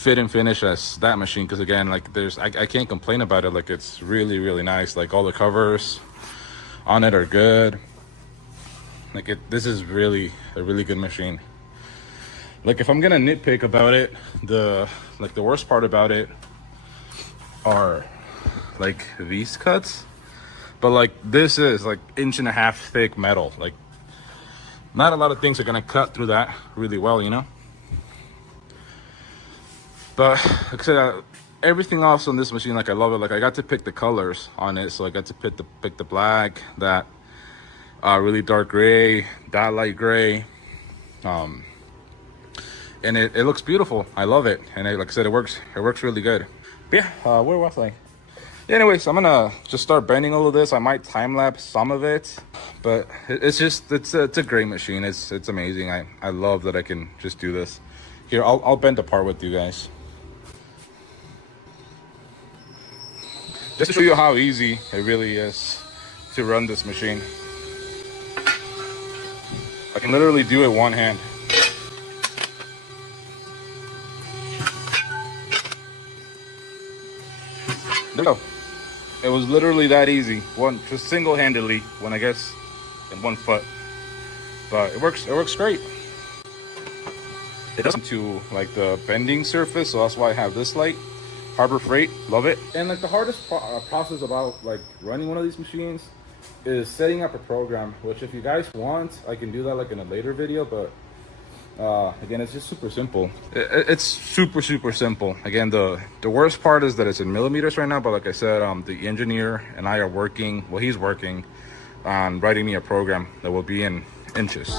fit and finish as that machine, because again, like I can't complain about it. Like it's really nice. Like all the covers on it are good. Like this is really a really good machine. Like if I'm gonna nitpick about it, the worst part about it are like these cuts. But like this is like 1.5 inch thick metal. Like not a lot of things are gonna cut through that really well, you know. But like I said, everything else on this machine, like I love it. Like I got to pick the colors on it, so I got to pick the black, that really dark gray, that light gray, and it looks beautiful. I love it, and like I said, it works really good. But yeah, where was I? Yeah, anyways, I'm gonna just start bending all of this. I might time lapse some of it, but it's a great machine. It's amazing. I love that I can just do this. Here, I'll bend apart with you guys, just to show you how easy it really is to run this machine. I can literally do it one hand. There we go. It was literally that easy. Just single-handedly, when I guess in one foot. But it works great. It doesn't to like the bending surface, so that's why I have this light. Harbor Freight, love it. And like the hardest process about like running one of these machines is setting up a program, which if you guys want, I can do that like in a later video, but again, it's just super simple. It's super simple. Again, the worst part is that it's in millimeters right now, but like I said, the engineer and I are working, well, he's working on writing me a program that will be in inches.